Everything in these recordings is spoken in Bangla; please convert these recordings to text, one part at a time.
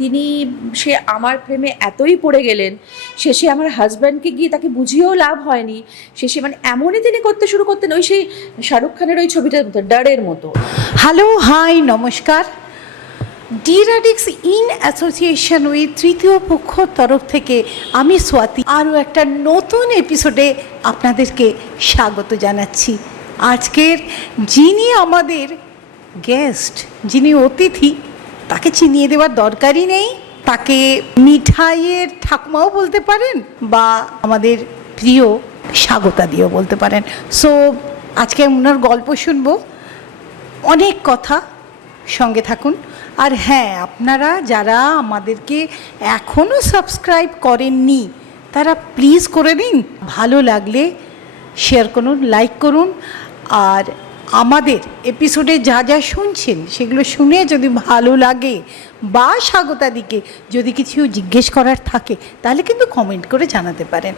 তিনি সে আমার প্রেমে এতই পড়ে গেলেন, শেষে আমার হাজব্যান্ডকে গিয়ে তাকে বুঝিয়েও লাভ হয়নি, শেষে মানে এমনই তিনি করতে শুরু করতেন ওই সেই শাহরুখ খানের ওই ছবিটার মতো ডারের মতো। হ্যালো হাই নমস্কার। ডিরাডিক্স ইন অ্যাসোসিয়েশন উইথ তৃতীয় পক্ষ তরফ থেকে আমি স্বাতি। আরও একটা নতুন এপিসোডে আপনাদেরকে স্বাগত জানাচ্ছি। আজকের যিনি আমাদের গেস্ট যিনি অতিথি তাকে চিনিয়ে দেওয়ার দরকারই নেই। তাকে মিঠাইয়ের ঠাকুমাও বলতে পারেন বা আমাদের প্রিয় স্বাগতা দিয়েও বলতে পারেন। সো আজকে ওনার গল্প শুনব। অনেক কথা সঙ্গে থাকুন। আর হ্যাঁ আপনারা যারা আমাদেরকে এখনও সাবস্ক্রাইব করেননি, তারা প্লিজ করে দিন। ভালো লাগলে শেয়ার করুন লাইক করুন। আর আমাদের এপিসোডে যা যা শুনছেন, সেগুলো শুনে যদি ভালো লাগে বা স্বাগতাদিকে যদি কিছু জিজ্ঞেস করার থাকে, তাহলে কিন্তু কমেন্ট করে জানাতে পারেন।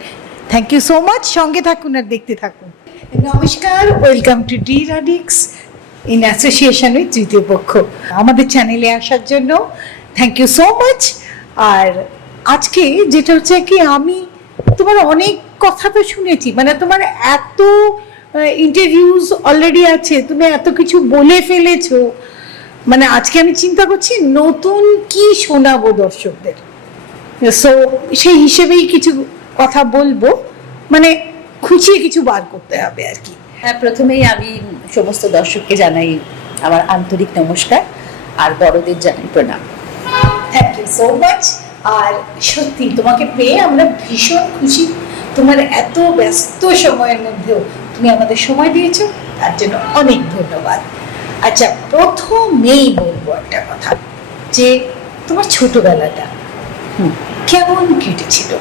থ্যাংক ইউ সো মাচ সঙ্গে থাকুন আর দেখতে থাকুন। নমস্কার welcome to the radix in association with তৃতীয় পক্ষ। আমাদের চ্যানেলে আসার জন্য থ্যাংক ইউ সো মাচ আর আজকে যেটা হচ্ছে কি, আমি তোমার অনেক কথা তো শুনেছি মানে তোমার এত ইন্টারভিউজ অলরেডি আছে তুমি এত কিছু বলে ফেলেছো। মানে আজকে আমি চিন্তা করছি নতুন কি শোনাবো দর্শকদের? সো সেই হিসেবেই কিছু কথা বলব। মানে খুঁচিয়ে কিছু বার করতে হবে আর কি। হ্যাঁ প্রথমেই আমি সমস্ত দর্শককে জানাই আমার আন্তরিক নমস্কার আর বড়দের জানাই প্রণাম। থ্যাংক ইউ সো মাচ আর সত্যি তোমাকে পেয়ে আমরা ভীষণ খুশি। তোমার এত ব্যস্ত সময়ের মধ্যেও তুমি আমাদের সময় দিয়েছ তার জন্য অনেক ধন্যবাদ। আচ্ছা প্রথমেই বলব একটা কথা যে তোমার ছোটবেলাটা কেমন কেটেছিল?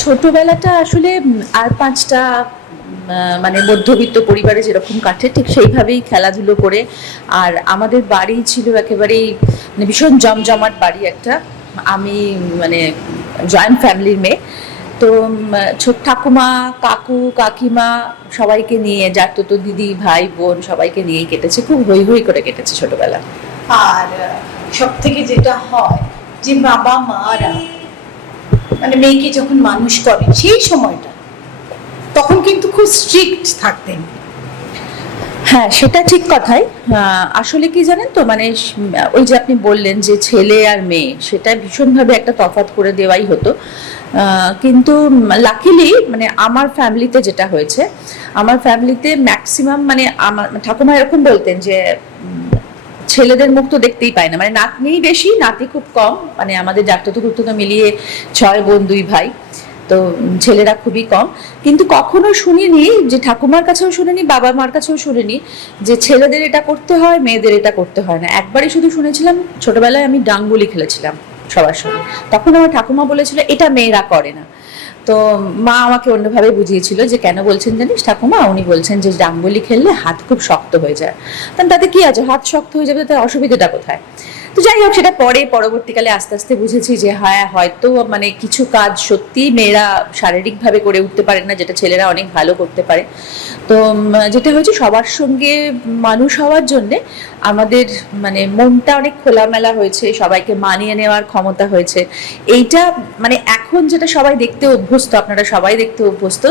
ছোটবেলাটা আসলে আর পাঁচটা মানে মধ্যবিত্ত পরিবারে যেরকম কাটে ঠিক সেইভাবেই খেলাধুলো করে। আর আমাদের বাড়ি ছিল একেবারেই মানে ভীষণ জমজমাট বাড়ি একটা। আমি মানে জয়েন্ট ফ্যামিলির মেয়ে। তো ছোট ঠাকুমা, কাকু, কাকিমা সবাইকে নিয়ে, যার তো তো দিদি, ভাই, বোন সবাইকে নিয়েই কেটেছে, খুব হই হই করে কেটেছে ছোটবেলা। আর সব থেকে যেটা হয় যে বাবা, মারা মানে মেয়েকে যখন মানুষ করে সেই সময়টা, তখন কিন্তু খুব স্ট্রিক্ট থাকতেন। হ্যাঁ সেটা ঠিক কথাই। আসলে কি জানেন তো মানে ওই যে আপনি বললেন যে ছেলে আর মেয়ে, সেটা ভীষণভাবে একটা তফাৎ করে দেওয়াই হতো। কিন্তু লাকিলি মানে আমার ফ্যামিলিতে যেটা হয়েছে, আমার ফ্যামিলিতে ম্যাক্সিমাম মানে আমার, ঠাকুমা এরকম বলতেন যে ছেলেদের মুখ তো দেখতেই পায় না। মানে নাতনিই বেশি, নাতি খুব কম মানে আমাদের জাততো কুর্তো মিলিয়ে ছয় বোন, দুই ভাই। তো ছেলেরা খুবই কম। কিন্তু কখনো শুনিনি যে ঠাকুমার কাছেও শুনিনি, বাবা মার কাছেও শুনিনি যে ছেলেদের এটা করতে হয়, মেয়েদের এটা করতে হয় না। একবারই শুধু শুনেছিলাম, ছোটবেলায় আমি ডাঙ্গুলি খেলেছিলাম সবার সঙ্গে। তখন আমার ঠাকুমা বলেছিল, এটা মেয়েরা করে না। তো মা আমাকে অন্যভাবে বুঝিয়েছিল যে, কেন বলছেন জানিস ঠাকুমা? উনি বলছেন যে, ডাঙ্গুলি খেললে হাত খুব শক্ত হয়ে যায়। তাহলে তাতে কি আছে? হাত শক্ত হয়ে যাবে তার অসুবিধাটা কোথায়? তো যাই হোক সেটা পরে পরবর্তীকালে আস্তে আস্তে বুঝেছি যে হ্যাঁ হয়তো মানে কিছু কাজ সত্যি মেয়েরা শারীরিকভাবে করে উঠতে পারে না যেটা ছেলেরা অনেক ভালো করতে পারে। তো যেটা হয়েছে সবার সঙ্গে মানুষ হওয়ার জন্যে আমাদের মানে মনটা অনেক খোলামেলা হয়েছে সবাইকে মানিয়ে নেওয়ার ক্ষমতা হয়েছে। এইটা মানে এখন যেটা সবাই দেখতে অভ্যস্ত আপনারা সবাই দেখতে অভ্যস্ত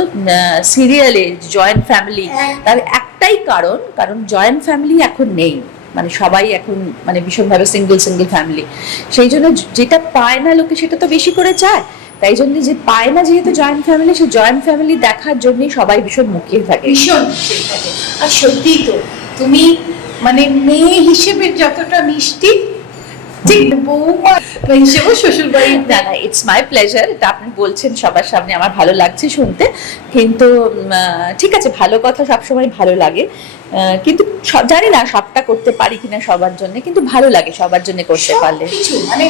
সিরিয়ালে জয়েন্ট ফ্যামিলি তার একটাই কারণ কারণ জয়েন্ট ফ্যামিলি এখন নেই। মানে সবাই এখন মানে ভীষণভাবে সিঙ্গেল সিঙ্গেল ফ্যামিলি সেই জন্য যেটা পায় না লোকে সেটা তো বেশি করে চায়। তাই জন্য যে পায় না যেহেতু জয়েন্ট ফ্যামিলি সেই জয়েন্ট ফ্যামিলি দেখার জন্যই সবাই ভীষণ মুখিয়ে থাকে। ভীষণ থাকে। আর সত্যিই তো, তুমি মানে মেয়ে হিসেবে যতটা মিষ্টি, ঠিক বৌমা হিসেবে শ্বশুর না না ইটস মাই প্লেজার এটা আপনি বলছেন সবার সামনে আমার ভালো লাগছে শুনতে। কিন্তু ঠিক আছে ভালো কথা সবসময় ভালো লাগে। কিন্তু জানি না সবটা করতে পারি কিনা সবার জন্য কিন্তু ভালো লাগে সবার জন্য করতে পারলে। মানে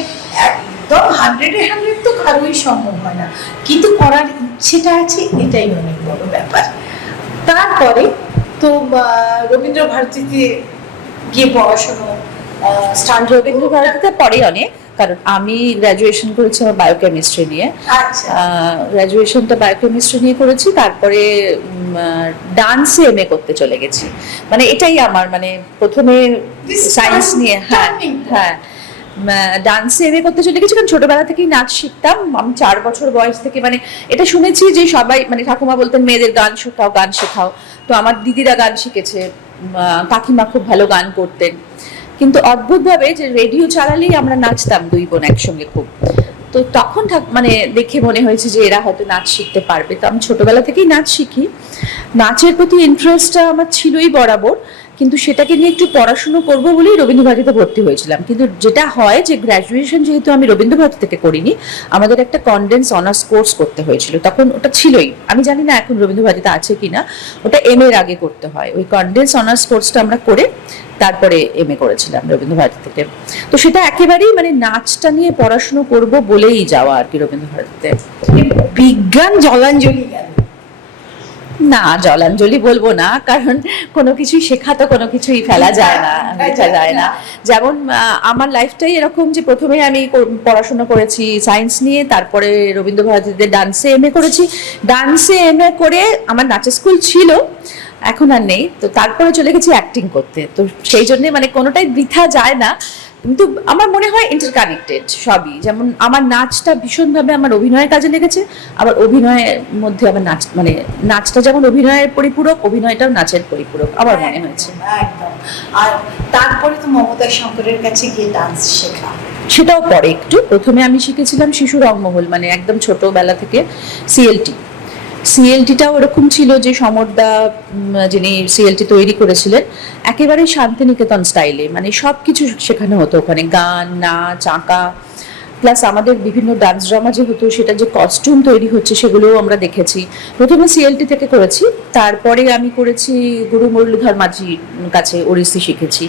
একদম হান্ড্রেডে হান্ড্রেড তো কারোই সম্ভব হয় না। কিন্তু করার ইচ্ছেটা আছে এটাই অনেক বড় ব্যাপার। তারপরে তো রবীন্দ্র ভারতীতে গিয়ে পড়াশোনা স্টার্ট রবীন্দ্র ভারতীতে পড়ে অনেক। কারণ আমি গ্র্যাজুয়েশন করেছি আমার বায়োকেমিস্ট্রি নিয়ে। আচ্ছা। গ্র্যাজুয়েশনটা বায়োকেমিস্ট্রি নিয়ে করেছি তারপরে ডান্সে এম করতে চলে গেছি। মানে এটাই আমার মানে প্রথমে সায়েন্স নিয়ে হ্যাঁ হ্যাঁ। ডান্সে এমএ করতে চলে গেছি কারণ ছোটবেলা থেকেই নাচ শিখতাম। আমি চার বছর বয়স থেকে মানে এটা শুনেছি যে সবাই মানে ঠাকুমা বলতেন মেয়েদের গান শেখাও গান শেখাও। তো আমার দিদিরা গান শিখেছে কাকিমা খুব ভালো গান করতেন। কিন্তু অদ্ভুতভাবে যে রেডিও চালালেই আমরা নাচতাম দুই বোন একসঙ্গে খুব। তো তখন মানে দেখে মনে হয়েছে যে এরা হয়তো নাচ শিখতে পারবে। তো আমি ছোটবেলা থেকেই নাচ শিখি। নাচের প্রতি ইন্টারেস্টটা আমার ছিলই বরাবর। কিন্তু সেটাকে নিয়ে একটু পড়াশুনো করব বলেই রবীন্দ্রভারতীতে ভর্তি হয়েছিলাম। কিন্তু যেটা হয় যে গ্র্যাজুয়েশন যেহেতু আমি রবীন্দ্রভারতী থেকে করিনি, আমাদের একটা কন্ডেন্স অনার্স কোর্স করতে হয়েছিল। তখন ওটা ছিলই। আমি জানি না এখন রবীন্দ্রভারতীতে আছে কিনা। ওটা এম এর আগে করতে হয়। ওই কন্ডেন্স অনার্স কোর্সটা আমরা করে তারপরে এম এ করেছিলাম রবীন্দ্রভারতী থেকে। তো সেটা একেবারেই মানে নাচটা নিয়ে পড়াশুনো করব বলেই যাওয়া আর কি রবীন্দ্রভারতীতে বিজ্ঞান জলাঞ্জলি না জলাঞ্জলি বলব না কারণ কোনো কিছুই শেখা তো কোনো কিছুই ফেলা যায় না বোঝা যায় না। যেমন আমার লাইফটাই এরকম যে প্রথমে আমি পড়াশোনা করেছি সায়েন্স নিয়ে তারপরে রবীন্দ্রভারতীতে ডান্সে এম এ করেছি। ডান্সে এম এ করে আমার নাচের স্কুল ছিল এখন আর নেই। তো তারপরে চলে গেছি অ্যাক্টিং করতে। তো সেই জন্যে মানে কোনোটাই বৃথা যায় না। কিন্তু আমার মনে হয় ইন্টারকানেক্টেড সবই। যেমন আমার নাচটা ভীষণভাবে আমার অভিনয়ের কাজে লেগেছে আবার অভিনয়ের মধ্যে আমার নাচ মানে নাচটা যেমন অভিনয়ের পরিপূরক অভিনয়টাও নাচের পরিপূরক আমার মনে হয়েছে। একদম। আর তারপরে তো মমতা শঙ্করের কাছে গিয়ে ডান্স শেখা। সেটাও পরে একটু। প্রথমে আমি শিখেছিলাম শিশু রংমহল মানে একদম ছোটবেলা থেকে সিএলটি সিএলটিটাও ওরকম ছিল যে সমরদা যিনি সিএলটি তৈরি করেছিলেন একেবারে শান্তিনিকেতন স্টাইলে মানে সব কিছু শেখানো হতো ওখানে। গান, নাচ, আঁকা। প্লাস আমাদের বিভিন্ন ডান্স ড্রামা যে হতো সেটা যে কস্টিউম তৈরি হচ্ছে সেগুলোও আমরা দেখেছি। প্রথমে সিএলটি থেকে করেছি, তারপরে আমি করেছি গুরু মুরলীধর মাঝির কাছে ওড়িশি শিখেছি।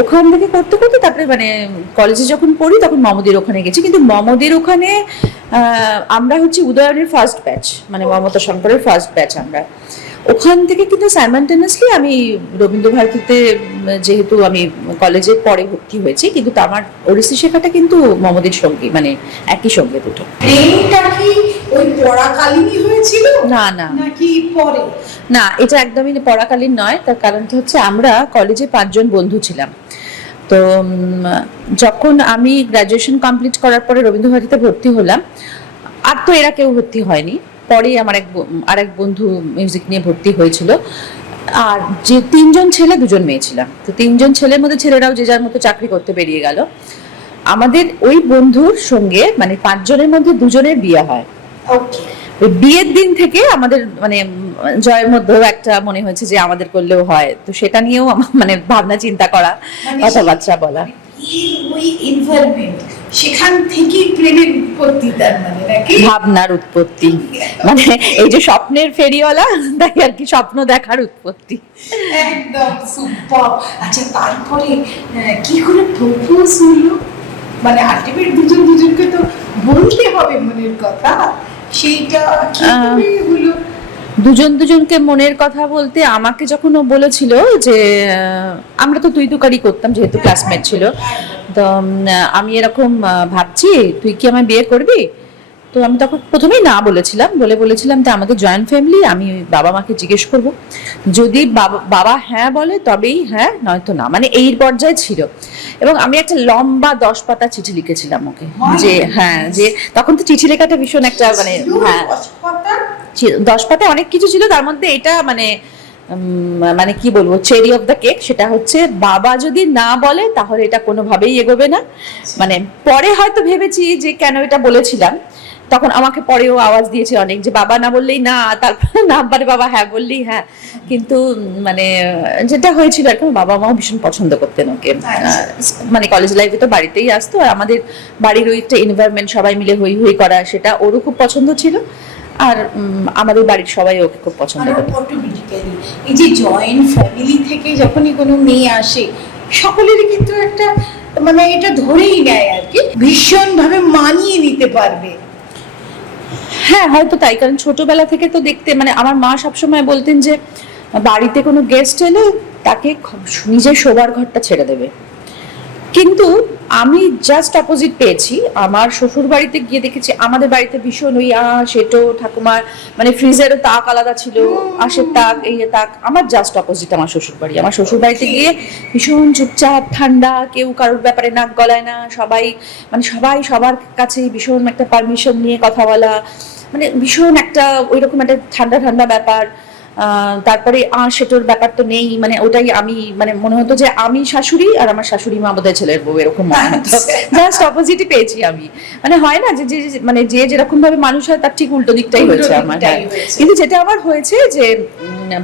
ওখান থেকে করতে করতে তারপরে মানে কলেজে যখন পড়ি তখন মমদের ওখানে গেছি। কিন্তু মমদের ওখানে আমরা হচ্ছে উদয়নের ফার্স্ট ব্যাচ মানে মমতা শঙ্করের ফার্স্ট ব্যাচ আমরা। ওখান থেকে কিন্তু সাইমান্টেনিয়াসলি আমি রবীন্দ্রভারতীতে যেহেতু আমি কলেজে পরে ভর্তি হয়েছি কিন্তু আমার ওড়িশি শেখাটা কিন্তু মমদের সঙ্গে মানে একই সঙ্গে দুটো। প্রেমটা কি ওই পড়াকালীনই হয়েছিল? না না। নাকি পরে? না এটা একদমই পড়াকালীন নয় তার কারণটা হচ্ছে আমরা কলেজে পাঁচজন বন্ধু ছিলাম। তো যখন আমি গ্র্যাজুয়েশন কমপ্লিট করার পরে রবীন্দ্রভারতীতে ভর্তি হলাম আর তো এরা কেউ ভর্তি হয়নি। পরেই আমার এক আরেক বন্ধু মিউজিক নিয়ে ভর্তি হয়েছিল। আর যে তিনজন ছেলে দুজন মেয়ে ছিলাম। তো তিনজন ছেলের মধ্যে ছেলেরাও যে যার মতো চাকরি করতে বেরিয়ে গেল। আমাদের ওই বন্ধুর সঙ্গে মানে পাঁচজনের মধ্যে দুজনের বিয়ে হয়। বিয়ের দিন থেকে আমাদের মানে জয়ের মধ্যেও একটা মনে হয়েছে যে আমাদের করলেও হয়। তো সেটা নিয়েও আমার মানে ভাবনা চিন্তা করা মানে কথাবার্তা বলা। এই ওই এনভায়রনমেন্ট সেখান থেকেই প্রেমের উৎপত্তি তার মানে নাকি? ভাবনার উৎপত্তি। মানে এই যে স্বপ্নের ফেরিওয়ালা তাই আর কি স্বপ্ন দেখার উৎপত্তি। একদম সুপার আচ্ছা তারপরে কি করে প্রপোজ হলো? মানে আলটিমেট দুজন দুজনকে তো বলতে হবে মনের কথা। সেইটা কি করে হলো? দুজন দুজনকে মনের কথা বলতে আমাকে যখন ও বলেছিল যে আমরা তো তুই তুকারি করতাম যেহেতু ক্লাসমেট ছিল তো আমি এরকম ভাবছি তুই কি আমায় বিয়ে করবি? তো আমি তখন প্রথমেই না বলেছিলাম বলে বলেছিলাম যে আমাদের জয়েন্ট ফ্যামিলি আমি বাবা মাকে জিজ্ঞেস করব। যদি বাবা বাবা হ্যাঁ বলে তবেই হ্যাঁ নয়তো না। মানে এই পর্যায়ে ছিল। এবং আমি একটা লম্বা দশ পাতা চিঠি লিখেছিলাম ওকে। যে হ্যাঁ যে তখন তো চিঠি লেখাটা ভীষণ একটা মানে হ্যাঁ। ছিল- দশ পাতায় অনেক কিছু ছিল তার মধ্যে এটা মানে মানে কি বলব চেরি অফ দ্য কেক সেটা হচ্ছে বাবা যদি না বলে তাহলে এটা কোনোভাবেই এগোবে না। মানে পরে হয়তো ভেবেছি যে কেন এটা বলেছিলাম তখন আমাকে পরেও আওয়াজ দিয়েছে অনেক যে বাবা না বললেই না তারপরে না পারে বাবা হ্যাঁ বললেই হ্যাঁ। কিন্তু মানে যেটা হয়েছিল আর কি বাবা মাও ভীষণ পছন্দ করতেন ওকে। আচ্ছা। মানে কলেজ লাইফে তো বাড়িতেই আসতো আর আমাদের বাড়ির ওই একটা এনভায়রনমেন্ট সবাই মিলে হই হই করা সেটা ওরও খুব পছন্দ ছিল। আর আমাদের বাড়ির সবাই ওকে খুব পছন্দ অটোমেটিক্যালি এই যে জয়েন্ট ফ্যামিলি থেকে যখনই কোনো মেয়ে আসে সকলেরই কিন্তু একটা মানে এটা ধরেই নেয় আর কি ভীষণভাবে মানিয়ে নিতে পারবে। হ্যাঁ হয়তো তাই কারণ ছোটবেলা থেকে তো দেখতে মানে আমার মা সবসময় বলতেন যে বাড়িতে কোনো গেস্ট এলে তাকে নিজের শোবার ঘরটা ছেড়ে দেবে। কিন্তু আমি জাস্ট অপোজিট পেয়েছি। আমার শ্বশুর বাড়িতে গিয়ে দেখেছি, আমাদের বাড়িতে ভীষণ ওই, আ, সেটো, ঠাকুমার মানে ফ্রিজেরও তাক আলাদা ছিল, আশের তাক, এই তাক, আমার জাস্ট অপোজিট আমার শ্বশুর বাড়ি আমার শ্বশুর বাড়িতে গিয়ে ভীষণ চুপচাপ, ঠান্ডা, কেউ কারোর ব্যাপারে নাক গলায় না, সবাই মানে সবাই সবার কাছে ভীষণ একটা পারমিশন নিয়ে কথা বলা মানে ভীষণ একটা ওই রকম একটা ঠান্ডা ঠান্ডা ব্যাপার। তারপরে আর সেটার ব্যাপার তো নেই। মানে ওটাই আমি মানে মনে হতো যে আমি শাশুড়ি আর আমার শাশুড়ি মা বোধহয় ছেলের বউ এরকম মনে হতো। জাস্ট অপোজিটই পেয়েছি আমি। মানে হয় না যে যে মানে যে যেরকম ভাবে মানুষ হয় তার ঠিক উল্টো দিকটাই হয়েছে আমার হ্যাঁ। কিন্তু যেটা আমার হয়েছে যে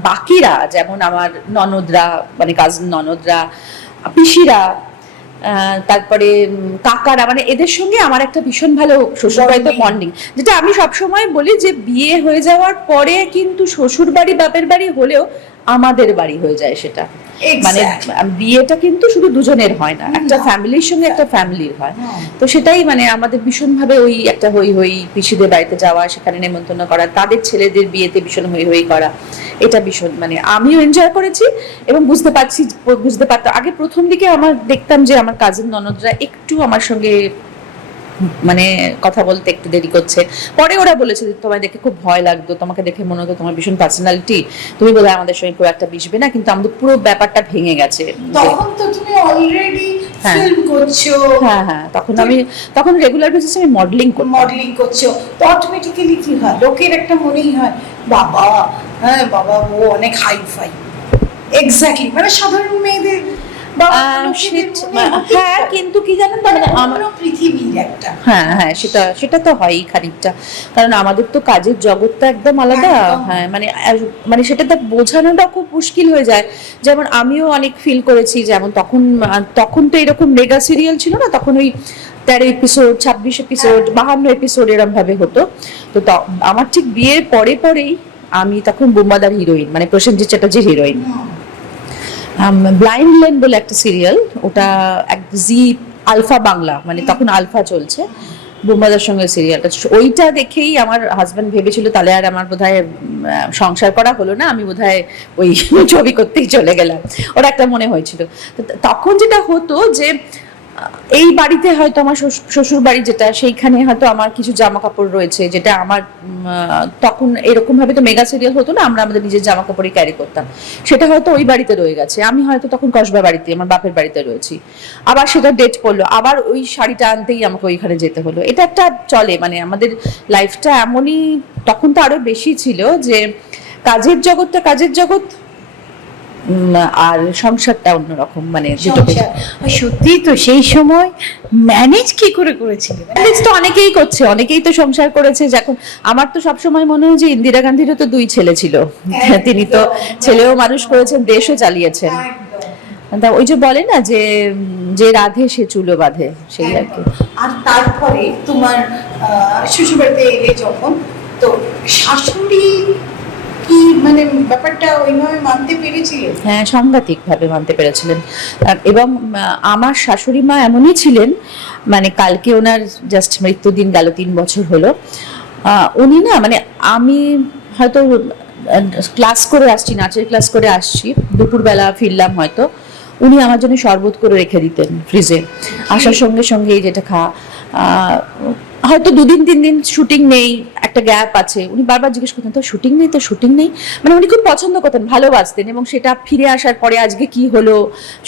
বাকিরা যেমন আমার ননদরা মানে কাজিন ননদরা পিসিরা তারপরে কাকারা মানে এদের সঙ্গে আমার একটা ভীষণ ভালো শ্বশুর বাড়িতে বন্ডিং যেটা আমি সবসময় বলি যে বিয়ে হয়ে যাওয়ার পরে কিন্তু শ্বশুর বাড়ি বাপের বাড়ি হলেও আমাদের বাড়ি হয়ে যায় সেটা। মানে বিয়েটা কিন্তু শুধু দুজনের হয় না একটা ফ্যামিলির সঙ্গে একটা ফ্যামিলির হয়। হ্যাঁ। তো সেটাই মানে আমাদের ভীষণভাবে ওই একটা হই হই পিসিদের বাড়িতে যাওয়া সেখানে নেমন্তন্ন করা তাদের ছেলেদের বিয়েতে ভীষণ হই হই করা এটা ভীষণ মানে আমিও এনজয় করেছি এবং বুঝতে পারছি বুঝতে পারতাম আগে প্রথম দিকে আমার দেখতাম যে আমার কাজিন ননদরা একটু আমার সঙ্গে মানে কথা বলতে একটু দেরি করছে। পরে ওরা বলেছে তোমায় দেখে খুব ভয় লাগতো তোমাকে দেখে মনে হতো তোমার ভীষণ পার্সোনালিটি তুমি বোধহয় আমাদের সঙ্গে খুব একটা মিশবে না কিন্তু আমাদের পুরো ব্যাপারটা ভেঙে গেছে। তখন তো তুমি অলরেডি হ্যাঁ। ফিল্ম করছ। হ্যাঁ হ্যাঁ তখন আমি তখন রেগুলার বেসিসে আমি মডেলিং মডেলিং করছ। তো অটোমেটিক্যালি কি হয়? লোকের একটা মনেই হয় বাবা হ্যাঁ বাবা ও অনেক হাই ফাই এক্স্যাক্টলি মানে সাধারণ মেয়েদের সেট- হতেই হ্যাঁ কিন্তু কি জানেন তো মানে মানে আমার পৃথিবীর একটা। হ্যাঁ হ্যাঁ সেটা সেটা তো হয়ই খানিকটা। কারণ আমাদের তো কাজের জগৎটা একদম আলাদা। হ্যাঁ মানে মানে সেটা তো বোঝানোটা খুব মুশকিল হয়ে যায়। যেমন আমিও অনেক ফিল করেছি যেমন তখন তখন তো এরকম মেগা সিরিয়াল ছিল না? তখন ওই তেরো এপিসোড ছাব্বিশ এপিসোড বাহান্ন এপিসোড এরম ভাবে হতো। তো আমার ঠিক বিয়ের পরে পরেই আমি তখন বোম্বাদার হিরোইন মানে প্রসেনজিৎ চ্যাটার্জির হিরোইন। ব্লাইন্ড লেন বলে একটা সিরিয়াল ওটা এক জি আলফা বাংলা মানে তখন আলফা চলছে বুম্বাদার সঙ্গে সিরিয়ালটা ওইটা দেখেই আমার হাজব্যান্ড ভেবেছিল, তাহলে আর আমার বোধ সংসার করা হলো না, আমি বোধ ওই ছবি করতেই চলে গেলাম। ওর একটা মনে হয়েছিল। তখন যেটা হতো যে এই বাড়িতে হয়তো আমার শ্বশ- শ্বশুর বাড়ি যেটা, সেইখানে হয়তো আমার কিছু জামা কাপড় রয়েছে, যেটা আমার তখন এরকম ভাবে তো মেগা সিরিয়াল হতো না, আমরা আমাদের নিজের জামা কাপড়ই ক্যারি করতাম। সেটা হয়তো ওই বাড়িতে রয়ে গেছে। আমি হয়তো তখন কসবা বাড়িতে, আমার বাপের বাড়িতে রয়েছি। আবার সেটা ডেট পড়ল, আবার ওই শাড়িটা আনতেই আমাকে ওইখানে যেতে হলো। এটা একটা চলে মানে আমাদের লাইফটা এমনই, তখন তো আরও বেশি ছিল যে, কাজের জগৎটা কাজের জগৎ আর সংসারটা অন্যরকম মানে সত্যি তো সেই সময় ম্যানেজ কি করে করেছিলে? ম্যানেজ তো অনেকেই করছে অনেকেই তো সংসার করেছে। যখন আমার তো সবসময় মনে হয় যে ইন্দিরা গান্ধীরও তো দুই ছেলে ছিল। তিনি তো ছেলেও মানুষ করেছেন দেশও চালিয়েছেন। তা ওই যে বলে না যে যে রাধে সে চুলো বাঁধে সেই আর কি। আর তারপরে তোমার শ্বশুর বাড়িতে এলে যখন তো শাশুড়ি কি মানে ব্যাপারটা ওইভাবে মানতে পেরেছিলে হ্যাঁ সাংঘাতিক ভাবে মানতে পেরেছিলেন। এবং আমার শাশুড়ি মা এমনই ছিলেন মানে কালকে ওনার জাস্ট মৃত্যুদিন গেল তিন বছর হলো। উনি না মানে আমি হয়তো ক্লাস করে আসছি, নাচের ক্লাস করে আসছি, দুপুরবেলা ফিরলাম হয়তো। উনি আমার জন্য শরবত করে রেখে দিতেন ফ্রিজে আসার সঙ্গে সঙ্গে যেটা খা হয়তো দুদিন তিন দিন শুটিং নেই একটা গ্যাপ আছে। উনি বারবার জিজ্ঞেস করতেন তো শুটিং নেই তো শুটিং নেই? মানে উনি খুব পছন্দ করতেন ভালোবাসতেন এবং সেটা ফিরে আসার পরে আজকে কি হলো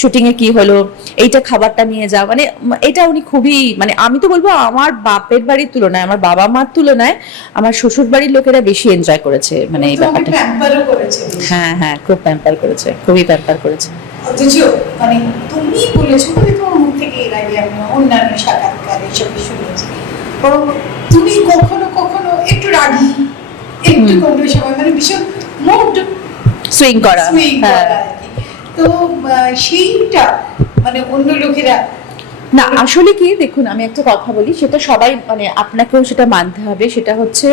শুটিং এ কি হলো এইটা খাবারটা নিয়ে যাও। মানে এটা উনি খুবই মানে আমি তো বলব আমার বাপের বাড়ির তুলনায় আমার বাবা মার তুলনায় আমার শ্বশুর বাড়ির লোকেরা বেশি এনজয় করেছে। মানে এই ব্যাপারটা। হ্যাঁ হ্যাঁ খুব প্যাম্পার করেছে খুবই প্যাম্পার করেছে। অথচ মানে তুমি বলেছ বলে তোমার মুখ থেকে এর আগে আমি অন্যান্য সাক্ষাৎকার এসবই তুমি কখনো কখনো একটু রাগি একটু। কোনো সময় মানে ভীষণ মুড সুইং করা হ্যাঁ। তো সেইটা মানে অন্য লোকেরা না আসলে কি দেখুন আমি একটা কথা বলি সেটা সবাই মানে আপনাকেও সেটা মানতে হবে সেটা হচ্ছে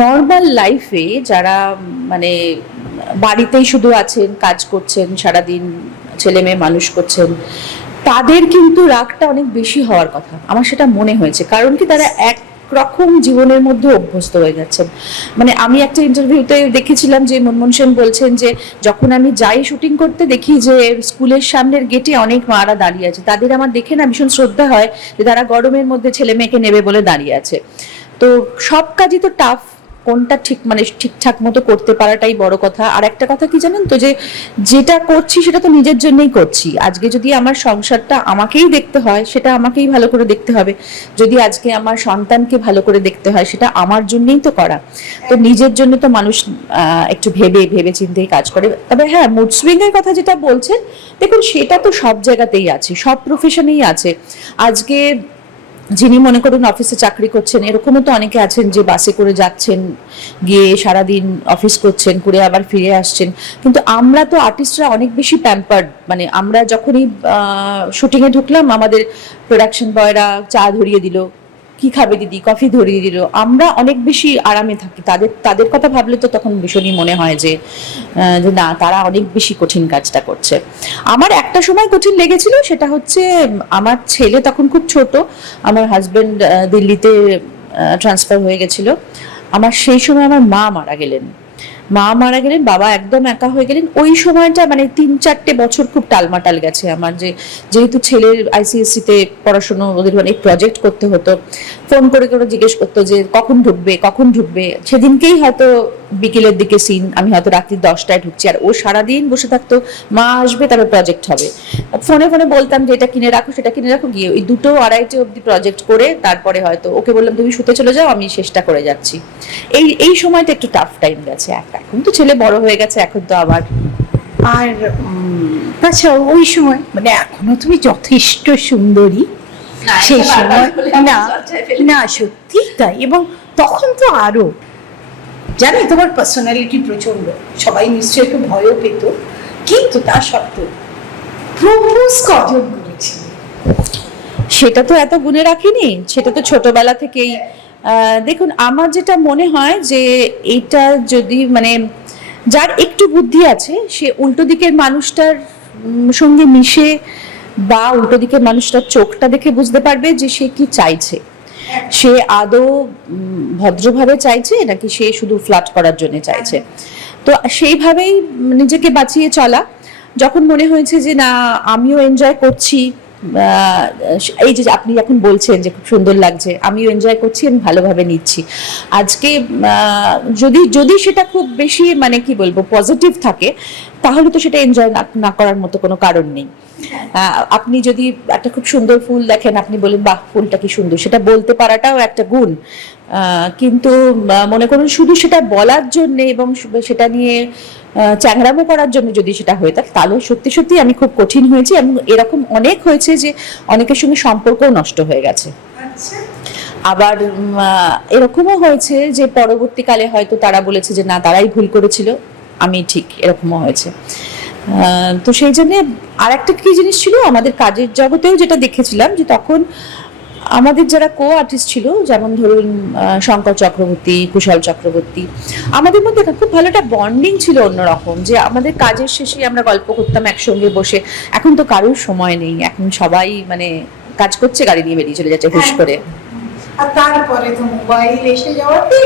নর্মাল লাইফে যারা মানে বাড়িতেই শুধু আছেন কাজ করছেন সারাদিন ছেলে মেয়ে মানুষ করছেন তাদের কিন্তু রাগটা অনেক বেশি হওয়ার কথা। আমার সেটা মনে হয়েছে। কারণ কি তারা এক রকম জীবনের মধ্যে অভ্যস্ত হয়ে যাচ্ছেন মানে আমি একটা ইন্টারভিউতে দেখেছিলাম যে মনমোহন সেন বলছেন যে, যখন আমি যাই শুটিং করতে দেখি যে, স্কুলের সামনের গেটে অনেক মারা দাঁড়িয়ে আছে। তাদের আমার দেখে না ভীষণ শ্রদ্ধা হয় যে, তারা গরমের মধ্যে ছেলে মেয়েকে নেবে বলে দাঁড়িয়ে আছে। তো সব কাজই তো টাফ কোনটা ঠিক মানে ঠিকঠাক মতো করতে পারাটাই বড় কথা। আর একটা কথা কি জানেন তো, যে যেটা করছি সেটা তো নিজের জন্যই করছি। আজকে যদি আমার সংসারটা আমাকেই দেখতে হয়, সেটা আমাকেই ভালো করে দেখতে হবে। যদি আজকে আমার সন্তানকে ভালো করে দেখতে হয়, সেটা আমার জন্যই তো করা। তো নিজের জন্য তো মানুষ একটু ভেবে ভেবে চিন্তেই কাজ করে। তবে হ্যাঁ মুড সুইং এর কথা যেটা বলছেন, দেখুন সেটা তো সব জায়গাতেই আছে, সব প্রফেশনেই আছে। আজকে যিনি মনে করুন অফিসে চাকরি করছেন, এরকমও তো অনেকে আছেন যে বাসে করে যাচ্ছেন, গিয়ে সারাদিন অফিস করছেন করে আবার ফিরে আসছেন। কিন্তু আমরা তো আর্টিস্টরা অনেক বেশি প্যাম্পার্ড মানে আমরা যখনই শুটিংয়ে ঢুকলাম, আমাদের প্রোডাকশন বয়রা চা ধরিয়ে দিল। কি খাবে দিদি? কফি ধরিয়ে দিল। আমরা অনেক বেশি আরামে থাকি। তাদের তাদের কথা ভাবলে তো তখন ভীষণই মনে হয় যে না, তারা অনেক বেশি কঠিন কাজটা করছে। আমার একটা সময় কঠিন লেগেছিল, সেটা হচ্ছে, আমার ছেলে তখন খুব ছোট, আমার হাজবেন্ড দিল্লিতে ট্রান্সফার হয়ে গেছিল। আমার, সেই সময় আমার মা মারা গেলেন। মা মারা গেলেন, বাবা একদম একা হয়ে গেলেন। ওই সময়টা মানে তিন চারটে বছর খুব টালমাটাল গেছে আমার যে, যেহেতু ছেলের আইসিএসসি তে পড়াশুনো ওদের অনেক প্রজেক্ট করতে হতো। ফোন করে করে জিজ্ঞেস করতো যে, কখন ঢুকবে? কখন ঢুকবে? সেদিনকেই হয়তো বিকেলের দিকে সিন আমি হয়তো রাত্রি দশটায় ঢুকছি। আর ও সারাদিন বসে থাকতো, মা আসবে, তারপর প্রজেক্ট হবে। ফোনে ফোনে বলতাম যে, এটা কিনে রাখো, সেটা কিনে রাখো। গিয়ে ওই দুটো আড়াইটে অবধি প্রজেক্ট করে তারপরে হয়তো ওকে বললাম, তুমি শুতে চলে যাও, আমি শেষটা করে যাচ্ছি। এই এই সময়টা একটু টাফ টাইম গেছে একটা এখন তো ছেলে বড় হয়ে গেছে এখন তো আবার আর আচ্ছা ওই সময় মানে এখনও তুমি যথেষ্ট সুন্দরী। সেই সময় না না সত্যি তাই। এবং তখন তো আরও জানি তোমার পার্সোনালিটি প্রচণ্ড সবাই নিশ্চয়ই একটু ভয়ও পেত কিন্তু তা সত্ত্বেও প্রপোজ কজন করেছিল? সেটা তো এত গুনে রাখিনি সেটা তো ছোটবেলা থেকেই আহ, দেখুন, আমার যেটা মনে হয় যে এটা যদি মানে যার একটু বুদ্ধি আছে, সে উল্টো দিকের মানুষটার সঙ্গে মিশে বা উল্টো দিকের মানুষটার চোখটা দেখে বুঝতে পারবে যে সে কি চাইছে। সে আদৌ ভদ্রভাবে চাইছে নাকি সে শুধু ফ্লাট করার জন্য চাইছে? তো সেইভাবেই নিজেকে বাঁচিয়ে চলা। যখন মনে হয়েছে যে না, আমিও এনজয় করছি এই যে আপনি এখন বলছেন যে খুব সুন্দর লাগছে, আমিও এনজয় করছি আমি ভালোভাবে নিচ্ছি। আজকে যদি যদি সেটা খুব বেশি মানে কি বলব পজিটিভ থাকে তাহলে তো সেটা এনজয় না করার মতো কোনো কারণ নেই। আপনি যদি একটা খুব সুন্দর ফুল দেখেন আপনি বলেন বাহ ফুলটা কি সুন্দর। সেটা বলতে পারাটাও একটা গুণ। আহ, কিন্তু মনে করুন শুধু সেটা বলার জন্য এবং সেটা নিয়ে চ্যাংরামো করার জন্য যদি সেটা হয়ে থাকে তাহলে সত্যি সত্যি আমি খুব কঠিন হয়েছি এবং এরকম অনেক হয়েছে যে অনেকের সঙ্গে সম্পর্কও নষ্ট হয়ে গেছে। আচ্ছা। আবার এরকমও হয়েছে যে পরবর্তীকালে হয়তো তারা বলেছে যে না তারাই ভুল করেছিল। আমি ঠিক এরকমও হয়েছে। তো সেই জন্য আর একটা কি জিনিস ছিল আমাদের কাজের জগতেও যেটা দেখেছিলাম যে তখন আমাদের যারা কো আর্টিস্ট ছিল যেমন ধরুন শঙ্কর চক্রবর্তী কুশল চক্রবর্তী আমাদের মধ্যে একটা খুব ভালো একটা বন্ডিং ছিল অন্যরকম যে আমাদের কাজের শেষে আমরা গল্প করতাম একসঙ্গে বসে। এখন তো কারোর সময় নেই এখন সবাই মানে কাজ করছে গাড়ি নিয়ে বেরিয়ে চলে যাচ্ছে হুশ করে। আর তারপরে তো মোবাইল এসে যাওয়াতে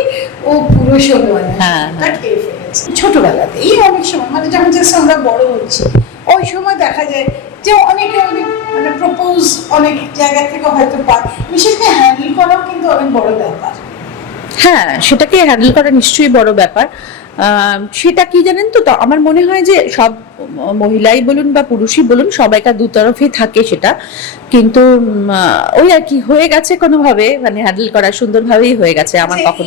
ও পুরো ষোলোয়ানা হ্যাঁ, হ্যাঁ। অনেক সময় মানে যখন জাস্ট আমরা বড় হচ্ছি ওই সময় দেখা যায় যে অনেকে অনেক মানে প্রপোজ অনেক জায়গা থেকে হয়তো পায়। বিশেষ করে হ্যান্ডেল করাও কিন্তু অনেক বড় ব্যাপার। হ্যাঁ সেটাকে হ্যান্ডেল করা নিশ্চয়ই বড় ব্যাপার। সেটা কি জানেন তো আমার মনে হয় যে সব মহিলাই বলুন বা পুরুষই বলুন সবাইকার দু তরফেই থাকে সেটা। কিন্তু ওই আর কি হয়ে গেছে কোনোভাবে মানে হ্যান্ডেল করা সুন্দরভাবেই হয়ে গেছে আমার কখন।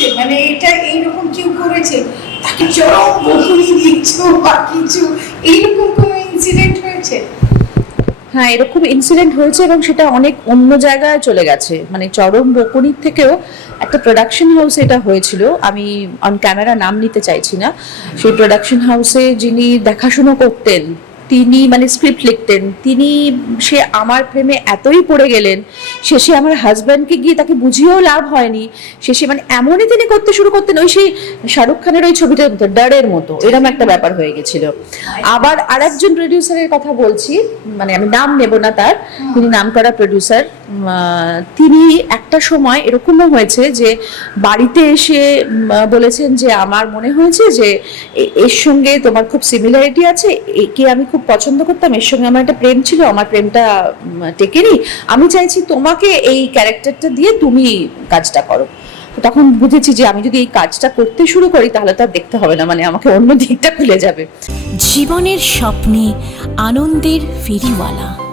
হয়েছে মানে এটা এইরকম কেউ করেছে, তাকে চরম বকুনি দিচ্ছ বা কিছু, এইরকম কোনো ইনসিডেন্ট হয়েছে? হ্যাঁ এরকম ইনসিডেন্ট হয়েছে এবং সেটা অনেক অন্য জায়গায় চলে গেছে। মানে চরম বকুনির থেকেও একটা প্রোডাকশন হাউসে এটা হয়েছিল। আমি অন ক্যামেরা নাম নিতে চাইছি না। সেই প্রোডাকশন হাউসে যিনি দেখাশুনো করতেন তিনি মানে স্ক্রিপ্ট লিখতেন তিনি সে আমার প্রেমে এতই পড়ে গেলেন শেষে আমার হাজব্যান্ডকে গিয়ে তাকে বুঝিয়েও লাভ হয়নি শেষে মানে এমনই তিনি করতে শুরু করতেন ওই সেই শাহরুখ খানের ওই ছবিটার মতো ডারের মতো এরকম একটা ব্যাপার হয়ে গেছিল। আবার আর একজন প্রডিউসারের কথা বলছি মানে আমি নাম নেব না তার তিনি নাম করা প্রডিউসার তিনি একটা সময় এরকমও হয়েছে যে বাড়িতে এসে বলেছেন যে আমার মনে হয়েছে যে এর সঙ্গে তোমার খুব সিমিলারিটি আছে, একে আমি খুব পছন্দ করতাম, এর সঙ্গে আমার একটা প্রেম ছিল, আমার প্রেমটা টেকেনি। আমি চাইছি তোমাকে এই ক্যারেক্টারটা দিয়ে তুমি কাজটা করো। তখন বুঝেছি যে আমি যদি এই কাজটা করতে শুরু করি, তাহলে তো আর দেখতে হবে না মানে আমাকে অন্য দিকটা খুলে যাবে। জীবনের স্বপ্নে আনন্দের ফেরিওয়ালা।